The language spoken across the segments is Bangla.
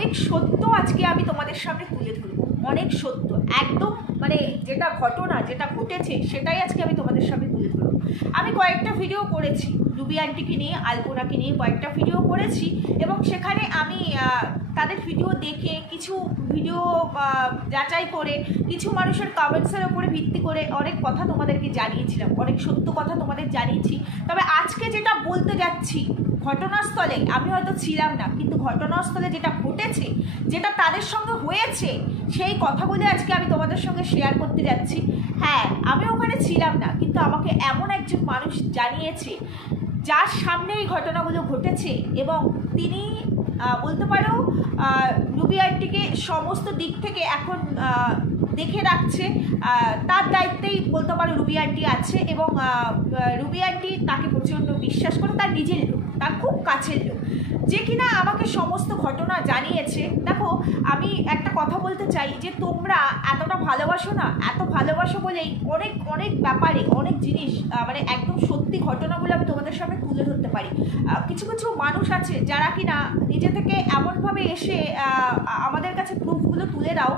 অনেক সত্য আজকে আমি তোমাদের সামনে তুলে ধরবো, অনেক সত্য, একদম মানে যেটা ঘটনা যেটা ঘটেছে সেটাই আজকে আমি তোমাদের সামনে তুলে ধরবো। আমি কয়েকটা ভিডিও করেছি রুবি আন্টিকে নিয়ে, আলপনাকে নিয়ে কয়েকটা ভিডিও করেছি এবং সেখানে আমি তাদের ভিডিও দেখে কিছু ভিডিও যাচাই করে কিছু মানুষের কমেন্টসের ওপরে ভিত্তি করে অনেক কথা তোমাদেরকে জানিয়েছিলাম, অনেক সত্য কথা তোমাদের জানিয়েছি। তবে আজকে যেটা বলতে যাচ্ছি ঘটনাস্থলে আমি হয়তো ছিলাম না, কিন্তু ঘটনাস্থলে যেটা ঘটেছে, যেটা তাদের সঙ্গে হয়েছে, সেই কথাগুলো আজকে আমি তোমাদের সঙ্গে শেয়ার করতে যাচ্ছি। হ্যাঁ, আমি ওখানে ছিলাম না, কিন্তু আমাকে এমন একজন মানুষ জানিয়েছে যার সামনে এই ঘটনাগুলো ঘটেছে এবং তিনি বলতে পারো রুবি আন্টিকে সমস্ত দিক থেকে এখন দেখে রাখছে, তার দায়িত্বেই বলতে পারো রুবি আন্টি আছে এবং রুবি আন্টি তাকে প্রচণ্ড বিশ্বাস করে, তার নিজের লোক, তার খুব কাছের লোক, যে কিনা আমাকে সমস্ত ঘটনা জানিয়েছে। দেখো, আমি একটা কথা বলতে চাই যে তোমরা এতটা ভালোবাসো না, এত ভালোবাসো বলেই অনেক অনেক ব্যাপারে অনেক জিনিস মানে একদম সত্যি ঘটনাগুলো আমি তোমাদের সামনে তুলে ধরতে পারি। কিছু কিছু মানুষ আছে যারা কিনা নিজে থেকে এমনভাবে এসে আমাদের কাছে প্রুফগুলো তুলে দাও,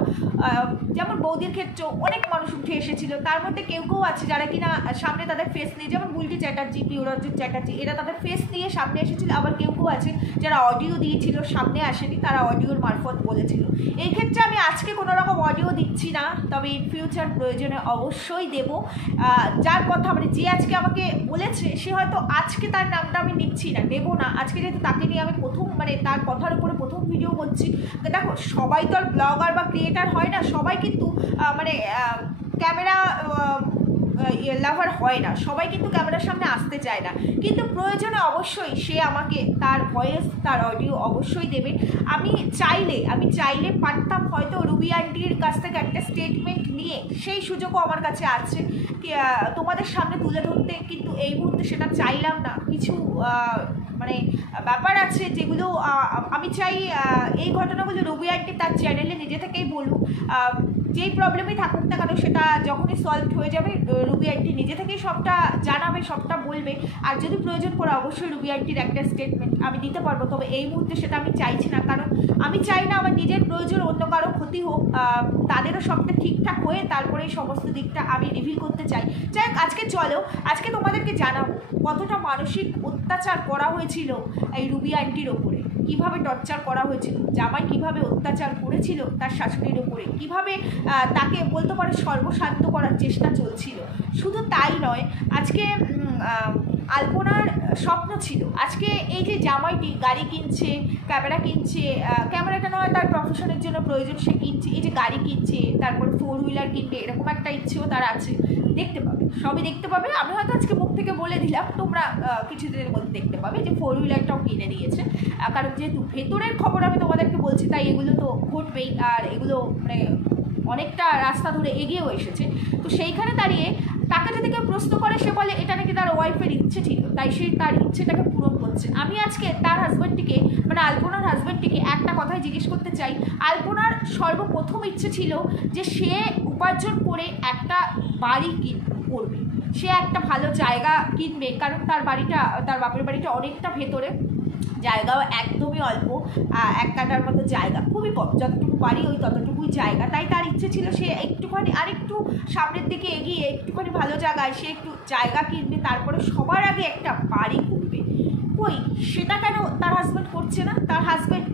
যেমন বৌদির ক্ষেত্রেও অনেক মানুষ উঠে এসেছিল, তার মধ্যে কেউ কেউ আছে যারা কিনা সামনে তাদের ফেস নিয়ে, যেমন বুলটি চ্যাটার্জি, পিউরঞ্জন চ্যাটার্জি, এরা তাদের ফেস নিয়ে সামনে এসেছিল। আবার কেউ কেউ আছে যারা অডিও দিয়েছিল, সামনে আসেনি, তারা অডিওর মারফত বলেছিল। এই ক্ষেত্রে আমি আজকে কোনো রকম অডিও দিচ্ছি না, তবে ইন ফিউচার প্রয়োজনে অবশ্যই দেব। যার কথা মানে যে আজকে আমাকে বলেছে সে হয়তো আজকে তার নামটা আমি নিচ্ছি না, নেব না আজকে, যেহেতু তাকে নিয়ে আমি প্রথম মানে তার কথার উপরে প্রথম ভিডিও করছি। দেখো, সবাই তো আর ব্লগার বা ক্রিয়েটার হয় না, সবাই কিন্তু মানে ক্যামেরা লাভার হয় না, সবাই কিন্তু ক্যামেরার সামনে আসতে চায় না, কিন্তু প্রয়োজনে অবশ্যই সে আমাকে তার ভয়েস, তার অডিও অবশ্যই দেবে। আমি চাইলে পারতাম হয়তো রুবি আন্টির কাছ থেকে একটা স্টেটমেন্ট নিয়ে, সেই সুযোগও আমার কাছে আছে তোমাদের সামনে তুলে ধরতে, কিন্তু এই মুহূর্তে সেটা চাইলাম না। কিছু মানে ব্যাপার আছে যেগুলো আমি চাই এই ঘটনাগুলো রুবি আন্টি তার চ্যানেলে নিজে থেকেই বলুক, যেই প্রবলেমই থাকুক না কেন সেটা যখনই সলভ হয়ে যাবে রুবি আন্টি নিজে থেকেই সবটা জানাবে, সবটা বলবে। আর যদি প্রয়োজন পড়ে অবশ্যই রুবি আন্টির একটা স্টেটমেন্ট আমি দিতে পারবো, তবে এই মুহূর্তে সেটা আমি চাইছি না, কারণ আমি চাই না আমার নিজের প্রয়োজন অন্য কারো ক্ষতি হোক, তাদেরও সবটা ঠিকঠাক হয়ে তারপরে এই সমস্ত দিকটা আমি রিভিল করতে চাই। যাই হোক, আজকে চলো, আজকে তোমাদেরকে জানাবো কতটা মানসিক অত্যাচার করা হয়েছিল এই রুবি আন্টির ওপরে, কিভাবে টর্চার করা হয়েছিল, জামাই কিভাবে অত্যাচার করেছিল তার শাশুড়ির ওপরে, কিভাবে তাকে বলতে পারে সর্বশান্ত করার চেষ্টা চলছিল। শুধু তাই নয়, আজকে আলপনার স্বপ্ন ছিল আজকে এই যে জামাইটি গাড়ি কিনছে, ক্যামেরা কিনছে, ক্যামেরাটা নয় তার প্রফেশনের জন্য প্রয়োজন, সে কিনছে, এই যে গাড়ি কিনছে, তারপরে 4 হুইলার কিনবে, এরকম একটা ইচ্ছেও তার আছে। দেখতে পাবে, সবই দেখতে পাবে। আমি হয়তো আজকে মুখ থেকে বলে দিলাম, তোমরা কিছুদিনের মধ্যে দেখতে পাবে যে 4 হুইলারটাও কিনে নিয়েছে, কারণ যেহেতু ভেতরের খবর আমি তোমাদেরকে বলছি তাই এগুলো তো ঘটবেই, আর এগুলো মানে অনেকটা রাস্তা ধরে এগিয়েও এসেছে। তো সেইখানে দাঁড়িয়ে তাকে যদি কেউ প্রশ্ন করে, সে বলে এটা নাকি তার ওয়াইফের ইচ্ছে ছিল, তাই সে তার ইচ্ছেটাকে পূরণ করছে। আমি আজকে তার হাজব্যান্ডটিকে মানে আলপনার হাজব্যান্ডটিকে একটা কথাই জিজ্ঞেস করতে চাই, আলপনার সর্বপ্রথম ইচ্ছে ছিল যে সে উপার্জন করে একটা বাড়ি করবে, সে একটা ভালো জায়গা কিনবে, কারণ তার বাড়িটা, তার বাপের বাড়িটা অনেকটা ভেতরে, জায়গাও একদমই অল্প, 1 কাঠার মতো জায়গা, খুবই কম, যতটুকু বাড়ি ওই ততটুকুই জায়গা। তাই তার ইচ্ছে ছিল সে একটুখানি আরেকটু সামনের দিকে এগিয়ে একটুখানি ভালো জায়গায় সে একটু জায়গা কিনবে, তারপরে সবার আগে একটা বাড়ি করবে। কই সেটা কেন তার হাজব্যান্ড করছে না? তার হাজব্যান্ড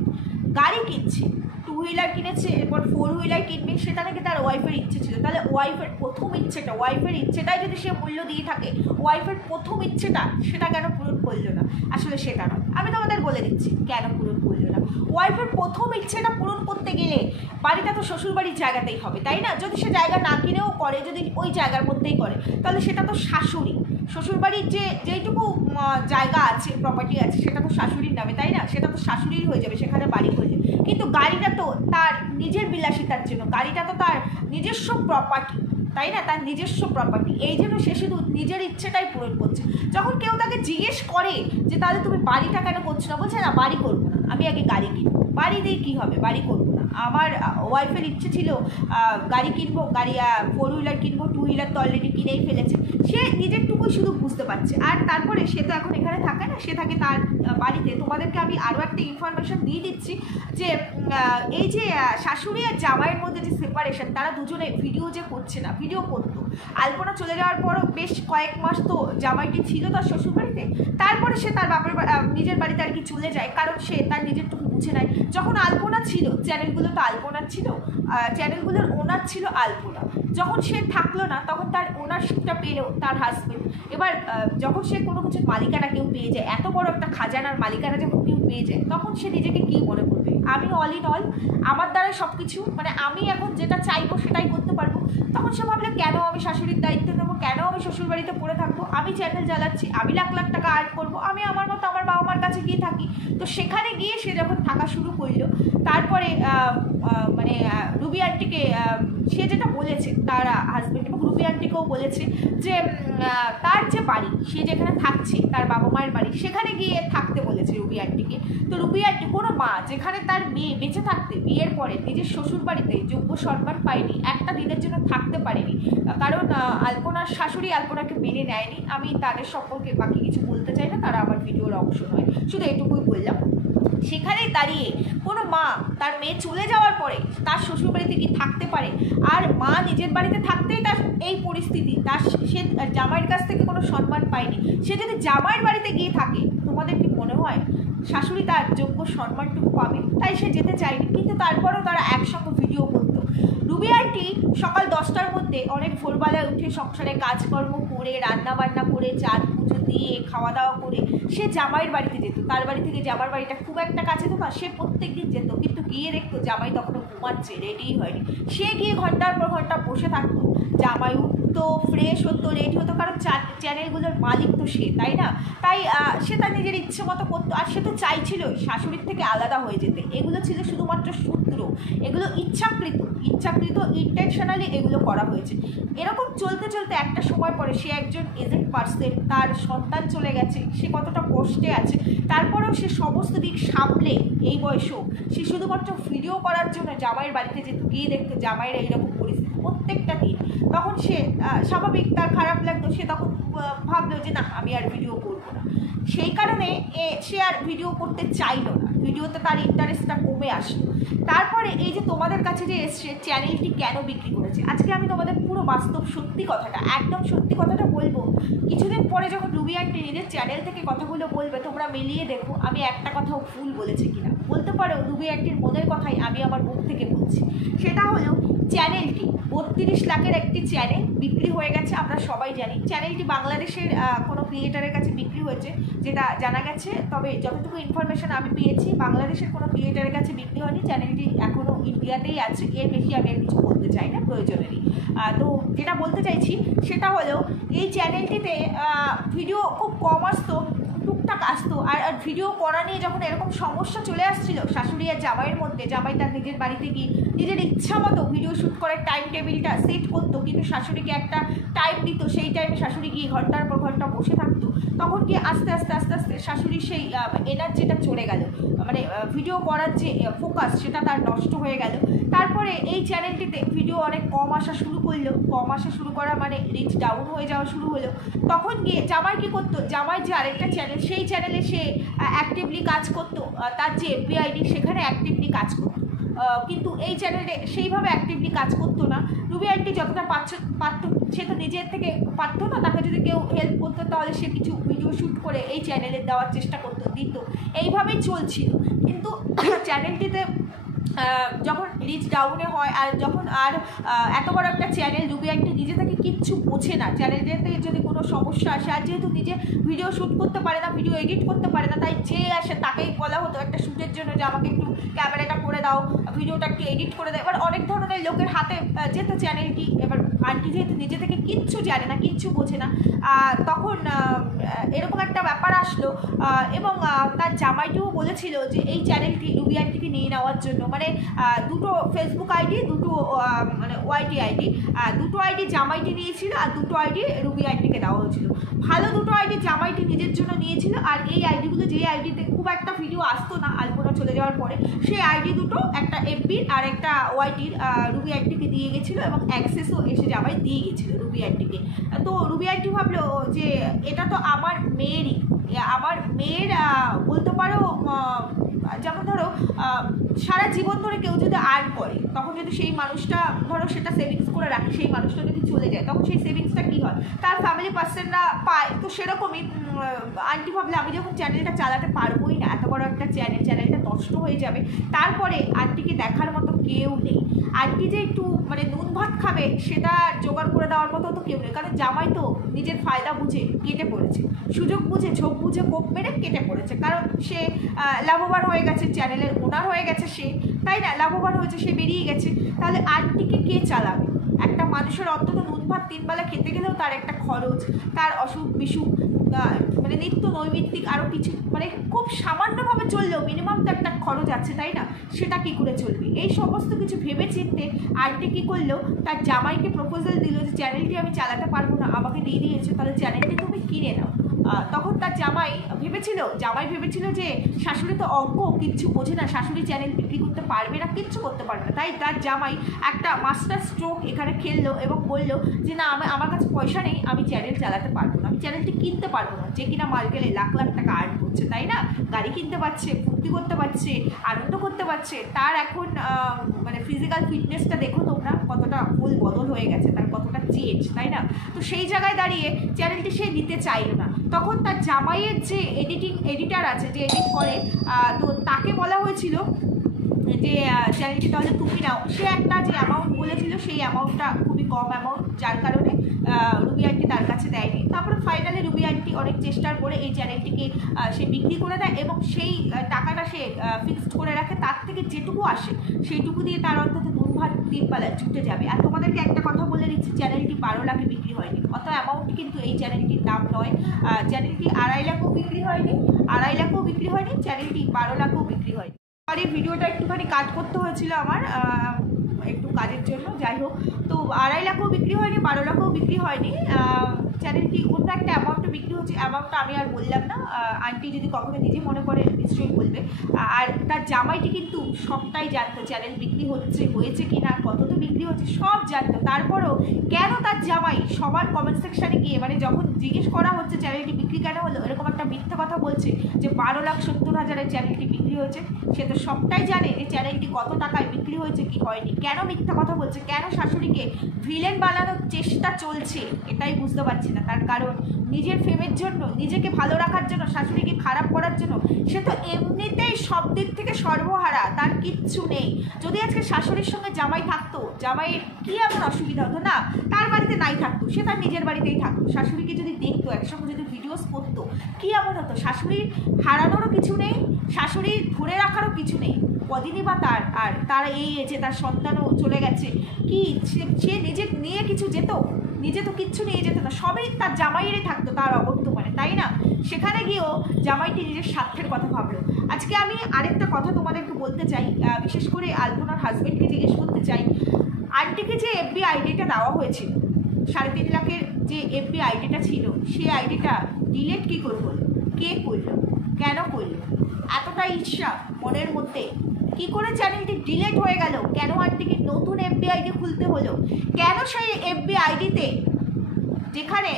গাড়ি কিনছে, 2 হুইলার কিনেছে, এরপর 4 হুইলার কিনবে, সেটা নাকি তার ওয়াইফের ইচ্ছে ছিল। তাহলে ওয়াইফের প্রথম ইচ্ছেটা, ওয়াইফের ইচ্ছেটাই যদি সে মূল্য দিয়ে থাকে, ওয়াইফের প্রথম ইচ্ছেটা সেটা কেন পূরণ করলো না? আসলে সেটা নয়, আমি তোমাদের বলে দিচ্ছি কেন পূরণ করলো না। ওয়াইফের প্রথম ইচ্ছেটা পূরণ করতে গেলে বাড়িটা তো শ্বশুরবাড়ির জায়গাতেই হবে, তাই না? যদি সে জায়গা না কিনেও করে, যদি ওই জায়গার মধ্যেই করে, তাহলে সেটা তো শাশুড়ি, শ্বশুরবাড়ির যেইটুকু জায়গা আছে, প্রপার্টি আছে, সেটা তো শাশুড়ির নামে, তাই না? সেটা তো শাশুড়ির হয়ে যাবে, সেখানে বাড়ি হয়ে যাবে। কিন্তু গাড়িটা তো তার নিজের বিলাসিতার জন্য, গাড়িটা তো তার নিজস্ব প্রপার্টি, তাই না? তার নিজস্ব প্রপার্টি, এই জন্য সে শুধু নিজের ইচ্ছেটাই পূরণ করছে। যখন কেউ তাকে জিজ্ঞেস করে যে তাহলে তুমি বাড়িটা কেন করছো না, বলছে না বাড়ি করবো না, আমি আগে গাড়ি কিনবো। বাড়ি দিয়ে কী হবে, বাড়ি করবো না। আমার ওয়াইফের ইচ্ছে ছিল গাড়ি কিনবো, গাড়ি 4 হুইলার কিনবো, 2 হুইলার তো অলরেডি কিনেই ফেলেছে। সে নিজেরটুকুই শুধু বুঝতে পারছে। আর তারপরে সে তো এখন এখানে থাকে না, সে থাকে তার বাড়িতে। তোমাদেরকে আমি আরও একটা ইনফরমেশন দিয়ে দিচ্ছি যে এই যে শাশুড়ি আর জামাইয়ের মধ্যে যে সেপারেশন, তারা দুজনে ভিডিও যে করছে না, ভিডিও করতো। আলপনা চলে যাওয়ার পরও বেশ কয়েক মাস তো জামাইটি ছিল তার শ্বশুরবাড়িতে। তারপরে সে তার বাপের নিজের বাড়িতে আর কি চলে যায়, কারণ সে তার নিজেরটুকু বুঝে নেয়। যখন আলপনা ছিল, চ্যানেলগুলো তো আলপনার ছিল, চ্যানেলগুলোর ওনার ছিল আলপনা। যখন সে থাকলো না, তখন তার ওনারশিপটা পেল তার হাজবেন্ড। এবার যখন সে কোনো কিছুর মালিকানা কেউ পেয়ে যায়, এত বড় একটা খাজানার মালিকানা যখন কেউ পেয়ে যায়, তখন সে নিজেকে কী মনে করবে, আমি অল ইন অল, আমার দ্বারা সব কিছু, মানে আমি এখন যেটা চাইবো সেটাই করতে পারবো। তখন সে ভাবলে কেন আমি শাশুড়ির দায়িত্ব নেবো, কেন আমি শ্বশুরবাড়িতে পড়ে থাকবো, আমি চ্যানেল চালাচ্ছি, আমি লাখ লাখ টাকা আর্ন করবো, আমি আমার মতো আমার বাবা মার কাছে গিয়ে থাকি। তো সেখানে গিয়ে সে যখন থাকা শুরু করলো, তারপরে মানে রুবি আন্টিকে সে যেটা বলেছে তার হাজব্যান্ড, এবং রুবি আন্টিকেও বলেছে যে তার যে বাড়ি, সে যেখানে থাকছে তার বাবা মায়ের বাড়ি, সেখানে গিয়ে থাকতে বলেছে রুবি আন্টিকে। তো রুবি আন্টি, কোনো মা যেখানে তার মেয়ে বেঁচে থাকতে বিয়ের পরে নিজের শ্বশুর বাড়িতে যোগ্য সম্মান পায়নি, একটা দিনের জন্য থাকতে পারেনি, কারণ আলপনার শাশুড়ি আলপনাকে মেনে নেয়নি। আমি তাদের সম্পর্কে বাকি কিছু বলতে চাই না, তারা আমার ভিডিওর অংশ নয়, শুধু এটুকুই বললাম। সেখানেই দাঁড়িয়ে কোনো মা তার মেয়ে চলে যাওয়ার পরে তার শ্বশুরবাড়িতে গিয়ে থাকতে পারে, আর মা নিজের বাড়িতে থাকতেই তার এই পরিস্থিতি, তার সে জামাইয়ের কাছ থেকে কোনো সম্মান পায়নি, সে যদি জামাইয়ের বাড়িতে গিয়ে থাকে, তোমাদের কি মনে হয় শাশুড়ি তার যোগ্য সম্মানটুকু পাবে? তাই সে যেতে চায়নি, কিন্তু তারপরেও তারা একসঙ্গে ভিডিও করতো। রুবি আন্টি সকাল 10টার মধ্যে অনেক ভোরবেলায় উঠে সংসারে কাজকর্ম করে, রান্না বান্না করে, চাঁদ পুজো দিয়ে, খাওয়া দাওয়া করে সে জামাইয়ের বাড়িতে যেত। তার বাড়ি থেকে জামার বাড়িটা খুব একটা কাছে তো না, সে প্রত্যেক দিন যেত, কিন্তু গিয়ে দেখতো জামাই তখনও ঘুমাচ্ছে, রেডিই হয়নি। সে গিয়ে ঘন্টার পর ঘন্টা বসে থাকতো, জামাই উঠতো, ফ্রেশ হতো, রেডি হতো, কারণ চ্যানেলগুলোর মালিক তো সে, তাই না? তাই সে তার নিজের ইচ্ছে মতো করতো। আর সে তো চাইছিল শাশুড়ির থেকে আলাদা হয়ে যেতে। এগুলো ছিল শুধুমাত্র সূত্র, এগুলো ইচ্ছাকৃত ইন্টেনশনালি এগুলো করা হয়েছে। এরকম চলতে চলতে একটা সময় পরে সে একজন এজেড পার্সন, তার সন্তান চলে গেছে, সে কতটা কষ্টে আছে, তারপরেও সে সমস্ত দিক সামলে এই বয়সেও সে শুধুমাত্র ভিডিও করার জন্য জামাইয়ের বাড়িতে যেত, গিয়ে দেখতো জামাইয়ের এইরকম পরিস্থিতি প্রত্যেকটা দিন। তখন সে স্বাভাবিক তার খারাপ লাগতো, সে তখন ভাবলো যে না, আমি আর ভিডিও করবো না। সেই কারণে সে আর ভিডিও করতে চাইলো না, ভিডিওতে তার ইন্টারেস্টটা কমে আসলো। তারপরে এই যে তোমাদের কাছে যে এসছে চ্যানেলটি কেন বিক্রি করেছে, আজকে আমি তোমাদের পুরো বাস্তব সত্যি কথাটা, একদম সত্যি কথাটা বলবো। কিছুদিন পরে যখন রুবি আন্টি নিজের চ্যানেল থেকে কথাগুলো বলবে, তোমরা মিলিয়ে দেখো আমি একটা কথাও ভুল বলেছি কিনা। বলতে পারো রুবি আন্টির মনের কথাই আমি আমার মুখ থেকে বলছি। সেটা হলো চ্যানেলটি 32 লাখের একটি চ্যানেল বিক্রি হয়ে গেছে, আমরা সবাই জানি। চ্যানেলটি বাংলাদেশের কোনো ক্রিয়েটারের কাছে বিক্রি হয়েছে যেটা জানা গেছে, তবে যতটুকু ইনফরমেশন আমি পেয়েছি বাংলাদেশের কোনো ক্রিয়েটারের কাছে বিক্রি হয়নি, চ্যানেলটি এখনও ইন্ডিয়াতেই আছে। এর বেশি আমি আর কিছু বলতে চাই না, প্রয়োজনেরই। তো যেটা বলতে চাইছি সেটা হলো এই চ্যানেলটিতে ভিডিও খুব কম আসতো, টুকটাক আসতো। আর ভিডিও করা নিয়ে যখন এরকম সমস্যা চলে আসছিল শাশুড়ি আর জামাইয়ের মধ্যে, জামাই তার নিজের বাড়িতে গিয়ে নিজের ইচ্ছা মতো ভিডিও শ্যুট করার টাইম টেবিলটা সেট করতো, কিন্তু শাশুড়িকে একটা টাইম দিত, সেই টাইমে শাশুড়ি গিয়ে ঘন্টার পর ঘন্টা বসে থাকতো। তখন গিয়ে আস্তে আস্তে আস্তে আস্তে শাশুড়ির সেই এনার্জিটা চলে গেল, মানে ভিডিও করার যে ফোকাস সেটা তার নষ্ট হয়ে গেল। তারপরে এই চ্যানেলটিতে ভিডিও অনেক কম আসা শুরু করলো, কম আসা শুরু করা মানে রিচ ডাউন হয়ে যাওয়া শুরু হলো। তখন গিয়ে জামাই কী করতো, জামাই যে আরেকটা চ্যানেল, সেই চ্যানেলে সে অ্যাক্টিভলি কাজ করতো, তার যে এফবিআইডি সেখানে অ্যাক্টিভলি কাজ করতো, কিন্তু এই চ্যানেলে সেইভাবে অ্যাক্টিভলি কাজ করতো না। রুবি আন্টি যতটা পারতো, সে তো নিজের থেকে পারতো না, তাকে যদি কেউ হেল্প করতো তাহলে সে কিছু ভিডিও শ্যুট করে এই চ্যানেলে দেওয়ার চেষ্টা করতো, দিত, এইভাবেই চলছিল। কিন্তু চ্যানেলটিতে যখন রিচ ডাউনে হয়, আর যখন আর এত বড় একটা চ্যানেল, রুবি আন্টি নিজে থেকে কিচ্ছু বোঝে না, চ্যানেলটাতে যদি কোনো সমস্যা আসে, আর যেহেতু নিজে ভিডিও শ্যুট করতে পারে না, ভিডিও এডিট করতে পারে না, তাই যে আসে তাকেই বলা হতো একটা শ্যুটের জন্য যে আমাকে একটু ক্যামেরাটা করে দাও, ভিডিওটা একটু এডিট করে দাও। এবার অনেক ধরনের লোকের হাতে যেত চ্যানেলটি, এবার আন্টি যেহেতু নিজে থেকে কিচ্ছু জানে না, কিচ্ছু বোঝে না, তখন এরকম একটা ব্যাপার আসলো এবং তার জামাইটিও বলেছিল যে এই চ্যানেলটি রুবি আন্টিকে নিয়ে নেওয়ার জন্য, মানে দুটো ফেসবুক আইডি, দুটো মানে ওয়াইটি আইডি, দুটো আইডি জামাইটি নিয়েছিল আর দুটো আইডি রুবি আন্টিকে দেওয়া হয়েছিল। ভালো দুটো আইডি জামাইটি নিজের জন্য নিয়েছিল, আর এই আইডিগুলো যেই আইডিতে খুব একটা ভিডিও আসতো না আলপনা চলে যাওয়ার পরে, সেই আইডি দুটো একটা এফবির আর একটা ওয়াইটির রুবি আন্টিকে দিয়ে গেছিলো এবং অ্যাক্সেসও এসে জামাই দিয়ে গেছিলো রুবি আন্টিকে। তো রুবি আন্টি ভাবলো যে এটা তো আমার মেয়েরই, আমার মেয়ের বলতে পারো, যেমন ধরো সারা জীবন ধরে কেউ যদি আর্ন করে, তখন যদি সেই মানুষটা ধরো সেটা সেভিংস করে রাখে, সেই মানুষটা যদি চলে যায় তখন সেই সেভিংসটা কী হয়, তার ফ্যামিলি পার্সনরা পায়। তো সেরকমই আন্টি ভাবলে আমি যখন চ্যানেলটা চালাতে পারবোই না, এত বড় একটা চ্যানেলটা নষ্ট হয়ে যাবে, তারপরে আন্টিকে দেখার মতো কেউ নেই। আন্টি যে একটু মানে নুন ভাত খাবে সেটা জোগাড় করে দেওয়ার মতো তো কেউ নেই, কারণ জামাই তো নিজের ফায়দা বুঝে কেটে পড়েছে, সুযোগ বুঝে ঝোঁক বুঝে কোপ মেরে কেটে পড়েছে, কারণ সে লাভবান হয়ে গেছে, চ্যানেলের ওনার হয়ে গেছে সে, তাই না, লাভবান হয়েছে, সে বেরিয়ে গেছে। তাহলে আন্টিকে কে চালাবে? একটা মানুষের অন্তত নুন ভাত 3 বেলা খেতে গেলেও তার একটা খরচ, তার অসুখ বিসুখ, মানে নিত্য নৈমিত্তিক আরও কিছু, মানে খুব সামান্যভাবে চললেও মিনিমাম তো একটা খরচ আছে, তাই না, সেটা কী করে চলবে? এই সমস্ত কিছু ভেবে চিনতে আন্টি কী করলো, তার জামাইকে প্রপোজাল দিল যে চ্যানেলটি আমি চালাতে পারবো না, আমাকে দিয়ে দিয়েছে, তাহলে চ্যানেলটি তুমি কিনে নাও। তখন তার জামাই ভেবেছিল যে শাশুড়ি তো অজ্ঞ, কিচ্ছু বোঝে না, শাশুড়ি চ্যানেল বিক্রি করতে পারবে না, কিচ্ছু করতে পারবে না। তাই তার জামাই একটা মাস্টার স্ট্রোক এখানে খেললো এবং বললো যে না, আমার কাছে পয়সা নেই, আমি চ্যানেল চালাতে পারবো না, আমি চ্যানেলটি কিনতে পারবো না। যে কিনা মার্কেটে লাখ লাখ টাকা আর্ন করছে, তাই না, গাড়ি কিনতে পারছে, ফুর্তি করতে পারছে, আনন্দ করতে পারছে, তার এখন মানে ফিজিক্যাল ফিটনেসটা দেখো তোমরা কতটা ফুল বদল হয়ে গেছে, তার কতটা চেঞ্জ, তাই না। তো সেই জায়গায় দাঁড়িয়ে চ্যানেলটি সে নিতে চাইল না। তখন তার জামাইয়ের যে এডিটার আছে, যে এডিট করে, তো তাকে বলা হয়েছিল যে চ্যানেলটি তাহলে তুমি নাও। সে একটা যে অ্যামাউন্ট বলেছিল সেই অ্যামাউন্টটা খুবই কম অ্যামাউন্ট, যার কারণে রুবি আন্টি তার কাছে দেয়নি। তারপরে ফাইনালি রুবি আন্টি অনেক চেষ্টার করে এই চ্যানেলটিকে সে বিক্রি করে দেয় এবং সেই টাকাটা সে ফিক্সড করে রাখে, তার থেকে যেটুকু আসে সেইটুকু দিয়ে তার অন্তত নুন ভাত 3 বেলা জুটে যাবে। আর তোমাদেরকে একটা কথা বলে দিচ্ছি, চ্যানেলটি 12 লাখে বিক্রি হয়নি, অত অ্যামাউন্ট কিন্তু এই চ্যানেলটির দাম নয়। চ্যানেলটি 2.5 লাখও বিক্রি হয়নি, চ্যানেলটি 12 লাখও বিক্রি হয়নি। আর এই ভিডিওটা একটুখানি কাট করতে হয়েছিল আমার একটু কাজের জন্য, যাই হোক। তো 2.5 লাখও বিক্রি হয়নি, 12 লাখও বিক্রি হয়নি, চ্যানেলটি অন্য একটা অ্যামাউন্টে বিক্রি হচ্ছে, অ্যামাউন্টটা আমি আর বললাম না, আন্টি যদি কখনো নিজে মনে করে নিশ্চয়ই বলবে। আর তার জামাইটি কিন্তু সবটাই জানতো, চ্যানেল বিক্রি হয়েছে কি না, কত তো বিক্রি হচ্ছে সব জানতো। তারপরেও কেন তার জামাই সবার কমেন্ট সেকশানে গিয়ে, মানে যখন জিজ্ঞেস করা হচ্ছে চ্যানেলটি বিক্রি কেন হলো, এরকম একটা মিথ্যা কথা বলছে যে 12,70,000-এর চ্যানেলটি বিক্রি হয়েছে। সে তো সবটাই জানে যে চ্যানেলটি কত টাকায় বিক্রি হয়েছে কি হয়নি, কেন মিথ্যা কথা বলছে, কেন শাশুড়িকে ভিলেন বানানোর চেষ্টা চলছে, এটাই বুঝতে পারছি না। তার কারণ নিজের ফেমের জন্য, নিজেকে ভালো রাখার জন্য, শাশুড়িকে খারাপ করার জন্য, সে তো এমনিতেই সব দিক থেকে সর্বহারা, তার কিচ্ছু নেই। যদি আজকে শাশুড়ির সঙ্গে জামাই থাকতো, জামাইয়ের কী এমন অসুবিধা হতো না, তার বাড়িতে নাই থাকতো, সে তার নিজের বাড়িতেই থাকতো, শাশুড়িকে যদি দেখতো, একসঙ্গে যদি ভিডিওস করতো, কী এমন হতো? শাশুড়ির হারানোরও কিছু নেই, শাশুড়ির ধরে রাখারও কিছু নেই, কদিনই বা তার এই যে তার সন্তানও চলে গেছে, কি সে নিজের নিয়ে কিছু যেত? নিজে তো কিচ্ছু নিয়ে যেত না, সবই তার জামাইয়েরই থাকতো তার অবর্তমানে, তাই না। সেখানে গিয়েও জামাইটি নিজের স্বার্থের কথা ভাবলো। আজকে আমি আরেকটা কথা তোমাদেরকে বলতে চাই, বিশেষ করে আলপনার হাজব্যান্ডকে জিজ্ঞেস করতে চাই, আন্টিকে যে এফবি আইডিটা দেওয়া হয়েছিল, 3.5 লাখের যে এফবি আইডিটা ছিল, সেই আইডিটা ডিলেট কী করে হলো, কে করলো, কেন করলো? এতটা ঈর্ষা মনের মধ্যে, কি করে চ্যানেলটি ডিলেট হয়ে গেল? কেন আন্টিকে নতুন এফবি আইডি খুলতে হলো? কেন সেই এফবি আইডিতে, যেখানে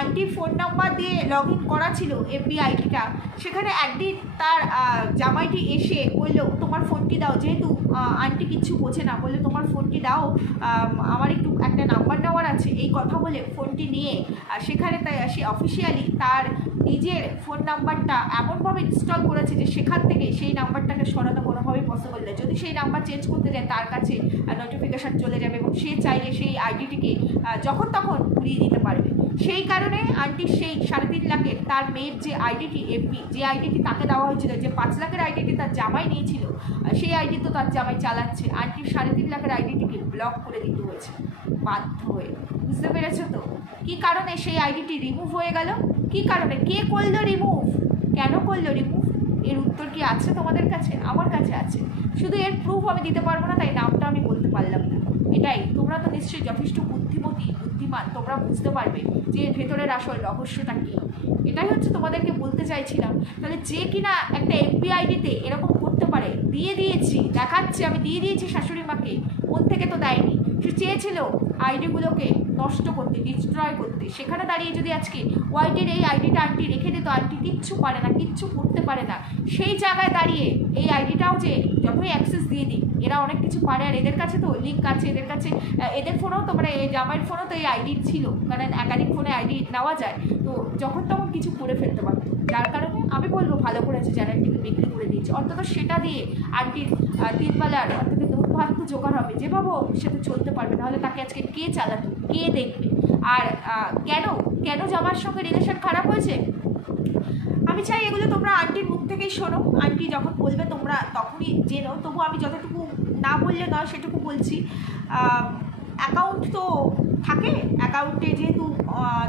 আন্টির ফোন নাম্বার দিয়ে লগ ইন করা ছিল এফবি আইডিটা, সেখানে একদিন তার জামাইটি এসে বললো তোমার ফোনটি দাও, যেহেতু আন্টি কিচ্ছু বোঝে না, বললো তোমার ফোনটি দাও, আমার একটু একটা নাম্বার নেওয়ার আছে, এই কথা বলে ফোনটি নিয়ে সেখানে সে অফিসিয়ালি তার নিজের ফোন নাম্বারটা এমনভাবে ইনস্টল করেছে যে সেখান থেকে সেই নাম্বারটাকে সরানো কোনোভাবেই পসিবল নয়। যদি সেই নাম্বার চেঞ্জ করতে যায় তার কাছে নোটিফিকেশান চলে যাবে এবং সে চাইলে সেই আইডিটিকে যখন তখন ঘুরিয়ে দিতে পারবে। সেই কারণে আন্টি সেই 3.5 লাখের তার মেয়ের যে আইডিটি এফবি, যে আইডিটি তাকে দেওয়া হয়েছিল, যে 5 লাখের আইডিটি তার জামাই নিয়েছিল, সেই আইডি তো তার জামাই চালাচ্ছে, আন্টির 3.5 লাখের আইডিটিকে ব্লক করে দিতে হয়েছে বাধ্য হয়ে। বুঝতে পেরেছো তো কী কারণে সেই আইডিটি রিমুভ হয়ে গেল? কী কারণে, কে করলো রিমুভ, কেন করলো রিমুভ? এর উত্তর কি আছে তোমাদের কাছে? আমার কাছে আছে। শুধু এর প্রুফ আমি দিতে পারবো না, তাই নামটা আমি বলতে পারলাম না। এটাই, তোমরা তো নিশ্চয়ই যথেষ্ট বুদ্ধিমান, তোমরা বুঝতে পারবে যে এর ভেতরের আসল রহস্যটা কী। এটাই হচ্ছে তোমাদেরকে বলতে চাইছিলাম। তাহলে যে কিনা একটা এফবি আইডিতে এরকম করতে পারে, দিয়ে দিয়েছি, দেখাচ্ছে আমি দিয়ে দিয়েছি শাশুড়ি মাকে, মন থেকে তো দেয়নি, সে চেয়েছিল আইডিগুলোকে নষ্ট করতে, ডিস্ট্রয় করতে। সেখানে দাঁড়িয়ে যদি আজকে ওয়াইটির এই আইডিটা আন্টি রেখে দিত, আন্টি কিচ্ছু পারে না, কিচ্ছু করতে পারে না, সেই জায়গায় দাঁড়িয়ে এই আইডিটাও যে যতই অ্যাক্সেস দিয়ে দিই, এরা অনেক কিছু পারে। আর এদের কাছে তো লিঙ্ক আছে, এদের কাছে, এদের ফোনেও তো, মানে এই জামাইয়ের ফোনেও তো এই আইডি ছিল, কারণ একাধিক ফোনে আইডি নেওয়া যায়, তো যখন তখন কিছু করে ফেলতে পারতো। যার কারণে আমি বলবো ভালো করেছে চ্যানেলটিকে বিক্রি করে দিয়েছে, অন্তত সেটা দিয়ে আন্টির 3 বেলার অন্তত দুধ ভাত তো জোগাড় হবে, যেভাবে সেটা চলতে পারবে। নাহলে তাকে আজকে কে চালাতো, কে দেখবে? আর কেন জামার সঙ্গে রিলেশন খারাপ হয়েছে, আমি চাই এগুলো তোমরা আন্টির মুখ থেকেই শোনো। আন্টি যখন বলবে তোমরা তখনই জেনো। তবু আমি যতটুকু না বললে নয় সেটুকু বলছি। অ্যাকাউন্ট তো থাকে, অ্যাকাউন্টে যেহেতু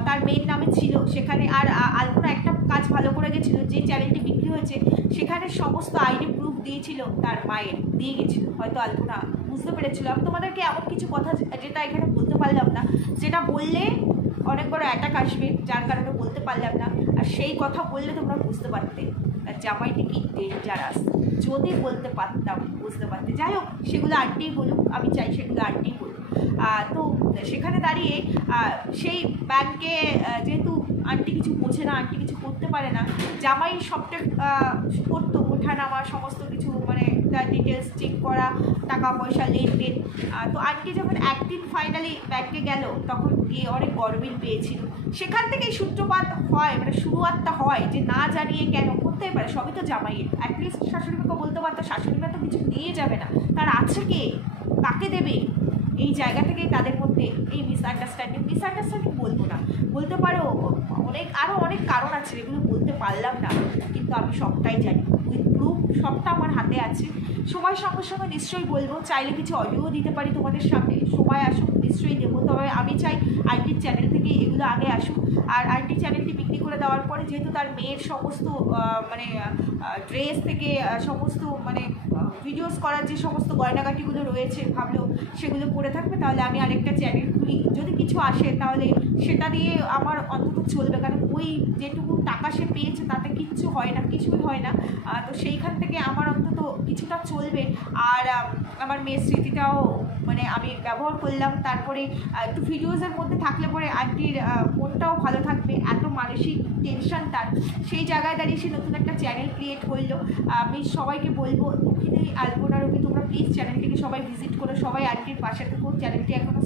তার মেয়ের নামে ছিল, সেখানে আর আলপনা একটা কাজ ভালো করে গেছিলো, যে চ্যানেলটি বিক্রি হয়েছে সেখানে সমস্ত আইডি প্রুফ দিয়েছিল তার মায়ের, দিয়ে গেছিলো। হয়তো আলপনা বুঝতে পেরেছিল। আমি তোমাদেরকে এমন কিছু কথা যেটা এখানে বলতে পারলাম না, যেটা বললে অনেক বড় অ্যাটাক আসবে, যার কারণে বলতে পারলাম না। আর সেই কথা বললে তোমরা বুঝতে পারতে আর জামাইটি কি ডেঞ্জারাস, যদি বলতে পারতাম বুঝতে পারতে। যাই হোক, সেগুলো আন্টিই বলুক, আমি চাই সেগুলো আন্টিই বলুক। তো সেখানে দাঁড়িয়ে সেই ব্যাংকে যেহেতু আন্টি কিছু বোঝে না, আন্টি কিছু করতে পারে না, জামাই সবটা করতো, ওঠা নামা সমস্ত কিছু, মানে তার ডিটেলস চেক করা, টাকা পয়সা লেনদেন। তো আন্টি যখন একদিন ফাইনালি ব্যাংকে গেল, তখন গিয়ে অনেক গরমিল পেয়েছিল। সেখান থেকেই সূত্রপাত হয়, মানে শুরুয়াতটা হয়, যে না জানিয়ে কেন করতেই পারে, সবই তো জামাইয়ের। অ্যাটলিস্ট শাশুড়িমাকে বলতে পারতো, শাশুড়িমা তো কিছু দিয়ে যাবে না, তার আছে কে, কাকে দেবে? এই জায়গা থেকেই তাদের মধ্যে এই মিসআন্ডারস্ট্যান্ডিং বলবো না, বলতে পারো আরও অনেক কারণ আছে যেগুলো বলতে পারলাম না, কিন্তু আমি সবটাই জানি, উইথ প্রুফ সবটা আমার হাতে আছে। সময় সঙ্গে সঙ্গে নিশ্চয়ই বলবো, চাইলে কিছু অডিও দিতে পারি তোমাদের সামনে, সময় আসুক নিশ্চয়ই দেবো। তবে আমি চাই আন্টির চ্যানেল থেকে এগুলো আগে আসুক। আর আন্টির চ্যানেলটি বিক্রি করে দেওয়ার পরে যেহেতু তার মেয়ের সমস্ত মানে ড্রেস থেকে সমস্ত মানে ভিডিওস করার যে সমস্ত গয়নাগাটিগুলো রয়েছে, ভাবলো সেগুলো পরে থাকবে, তাহলে আমি আরেকটা চ্যানেল খুলি, যদি কিছু আসে তাহলে সেটা দিয়ে আমার অন্তত চলবে। কারণ ওই যেটুকু টাকা সে পেয়েছে তাতে কিচ্ছু হয় না, কিছুই হয় না। তো সেইখান থেকে আমার অন্তত কিছুটা চলবে। আর আমার মেয়ের স্মৃতিটাও মানে আমি ব্যবহার করলাম। তারপরে একটু ভিডিওসের মধ্যে থাকলে পরে আন্টির মনটাও ভালো থাকবে। এত মানসিক টেনশন তার, সেই জায়গায় দাঁড়িয়ে সে নতুন একটা চ্যানেল ক্রিয়েট করলো। আমি সবাইকে বলবো, দক্ষিণী আলপনা রবি, তোমরা প্লিজ চ্যানেলটিকে সবাই ভিজিট করো, সবাই আন্টির পাশে থেকো। চ্যানেলটি এখনও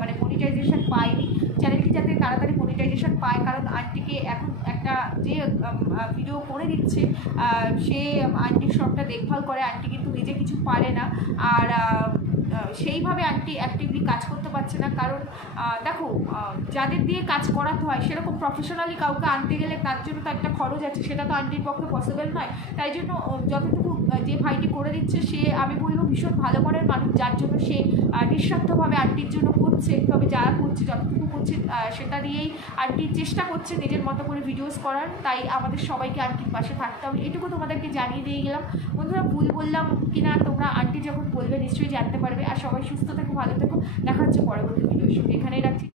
মানে মনিটাইজেশন পায়নি, চ্যানেলটি যাতে তাড়াতাড়ি মনিটাইজেশন পায়, কারণ আন্টিকে এখন একটা যে ভিডিও করে দিচ্ছে সে আন্টির সবটা দেখভাল করে, আন্টি কিন্তু নিজে কিছু পারে না। আর সেইভাবে আন্টি অ্যাক্টিভলি কাজ করতে পারছে না, কারণ দেখো যাদের দিয়ে কাজ করাতে হয় সেরকম প্রফেশনালি কাউকে আনতে গেলে তার জন্য তো একটা খরচ আছে, সেটা তো আন্টির পক্ষে পসিবল নয়। তাই জন্য যতটুকু যে ভাইটি করে দিচ্ছে, সে আমি বলবো ভীষণ ভালো মনের মানুষ, যার জন্য সে নিঃস্বার্থভাবে আন্টির জন্য করছে। তবে যারা করছে, যতটুকু করছে সেটা দিয়েই আন্টির চেষ্টা করছে নিজের মতো করে ভিডিওস করার। তাই আমাদের সবাইকে আন্টির পাশে থাকতে হবে, এটুকু তোমাদেরকে জানিয়ে দিয়ে গেলাম। বন্ধুরা, ভুল বললাম কিনা তোমরা আন্টি যখন বলবে নিশ্চয়ই জানতে পারবে। আর সবাই সুস্থ থেকো, ভালো থেকো, দেখা হচ্ছে পরবর্তী ভিডিওর সঙ্গে। এখানেই রাখছি।